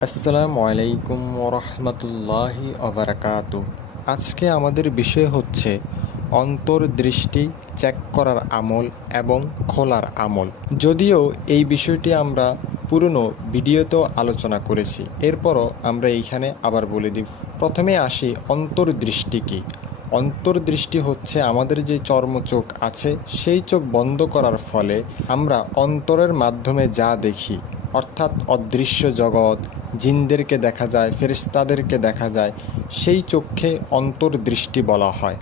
আসসালামু আলাইকুম ওরহমতুল্লাহি অবরাকাত আজকে আমাদের বিষয় হচ্ছে অন্তর্দৃষ্টি চেক করার আমল এবং খোলার আমল। যদিও এই বিষয়টি আমরা পুরনো ভিডিওতেও আলোচনা করেছি, এরপরও আমরা এইখানে আবার বলে দিই। প্রথমে আসি অন্তর্দৃষ্টি কী? অন্তর্দৃষ্টি হচ্ছে আমাদের যে চর্মচোখ আছে, সেই চোখ বন্ধ করার ফলে আমরা অন্তরের মাধ্যমে যা দেখি অর্থাৎ অদৃশ্য জগৎ, জিনদেরকে দেখা যায়, ফেরেশতাদেরকে দেখা যায়, সেই চোখে অন্তর্দৃষ্টি বলা হয়।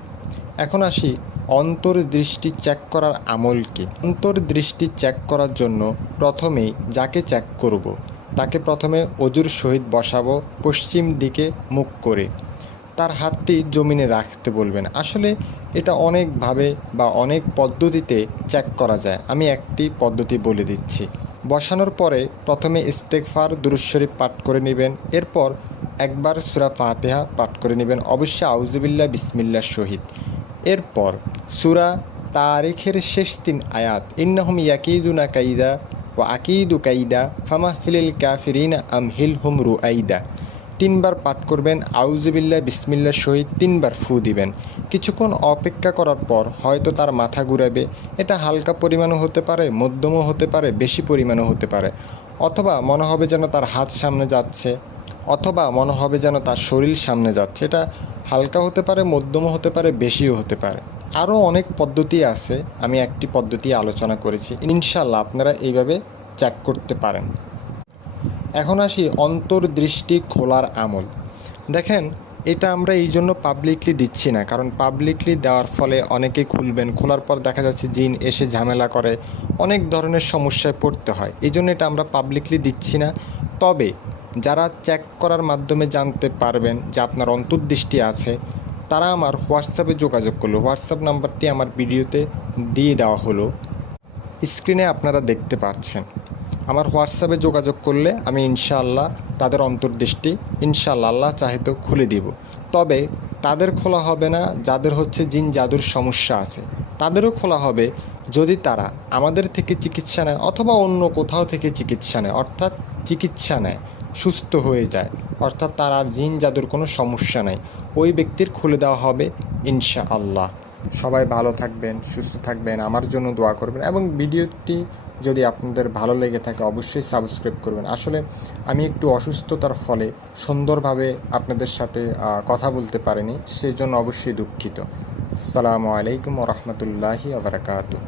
এখন আসি অন্তর্দৃষ্টি চেক করার আমল কি? অন্তর্দৃষ্টি চেক করার জন্য প্রথমেই যাকে চেক করব। তাকে প্রথমে অজুর সহিত বসাবো, পশ্চিম দিকে মুখ করে। তার হাতটি জমিনে রাখতে বলবেন। আসলে এটা অনেকভাবে বা অনেক পদ্ধতিতে চেক করা যায়। আমি একটি পদ্ধতি বলে দিচ্ছি। বসানোর পরে প্রথমে ইস্তেকফার দুরুশরীফ পাঠ করে নেবেন। এরপর একবার সুরা ফাতেহা পাঠ করে নেবেন। অবশ্যই আউজুবিল্লা বিসমিল্লাহ শহীদ। এরপর সুরা তারিখের শেষ তিন আয়াত, ইন্নাহুম ইয়াকিদুনা কাইদা ও আকিদু কাইদা ফামাহিলিল কাফিরিনা আম হিল হুম রু আইদা তিনবার পাঠ করবেন আউজুবিল্লা বিসমিল্লা সহিত তিনবার ফু দিবেন। কিছুক্ষণ অপেক্ষা করার পর হয়তো তার মাথা ঘুরাবে। এটা হালকা পরিমাণও হতে পারে, মধ্যমও হতে পারে, বেশি পরিমাণও হতে পারে। অথবা মনে হবে যেন তার হাত সামনে যাচ্ছে, অথবা মনে হবে যেন তার শরীর সামনে যাচ্ছে। এটা হালকা হতে পারে, মধ্যমও হতে পারে, বেশিও হতে পারে। আরও অনেক পদ্ধতি আছে, আমি একটি পদ্ধতি আলোচনা করেছি। ইনশাল্লাহ আপনারা এইভাবে চেক করতে পারেন। এখন আসি অন্তর্দৃষ্টি খোলার আমল। দেখেন, এটা আমরা এই জন্য পাবলিকলি দিচ্ছি না, কারণ পাবলিকলি দেওয়ার ফলে অনেকে খুলবেন, খোলার পর দেখা যাচ্ছে জিন এসে ঝামেলা করে, অনেক ধরনের সমস্যায় পড়তে হয়। এই জন্য এটা আমরা পাবলিকলি দিচ্ছি না। তবে যারা চেক করার মাধ্যমে জানতে পারবেন যে আপনার অন্তর্দৃষ্টি আছে, তারা আমার হোয়াটসঅ্যাপে যোগাযোগ করল। হোয়াটসঅ্যাপ নাম্বারটি আমার ভিডিওতে দিয়ে দেওয়া হলো। স্ক্রিনে আপনারা দেখতে পাচ্ছেন। আমার হোয়াটসঅ্যাপে যোগাযোগ করলে আমি ইনশাআল্লাহ তাদের অন্তর্দৃষ্টি ইনশাআল্লাহ আল্লাহ চাহে তো খুলে দিব। তবে তাদের খোলা হবে না, যাদের হচ্ছে জিন জাদুর সমস্যা আছে, তাদেরও খোলা হবে যদি তারা আমাদের থেকে চিকিৎসা নেয় অথবা অন্য কোথাও থেকে চিকিৎসা নেয়, অর্থাৎ চিকিৎসা নেয়, সুস্থ হয়ে যায়, অর্থাৎ তার আর জিন জাদুর কোনো সমস্যা নেই। ওই ব্যক্তির খুলে দেওয়া হবে ইনশা আল্লাহ সবাই ভালো থাকবেন, সুস্থ থাকবেন, আমার জন্য দোয়া করবেন এবং ভিডিওটি যদি আপনাদের ভালো লেগে থাকে অবশ্যই সাবস্ক্রাইব করবেন। আসলে আমি একটু অসুস্থতার ফলে সুন্দরভাবে আপনাদের সাথে কথা বলতে পারিনি সেই জন্য অবশ্যই দুঃখিত। আসসালামু আলাইকুম রহমতুল্লাহি আবরাকাতু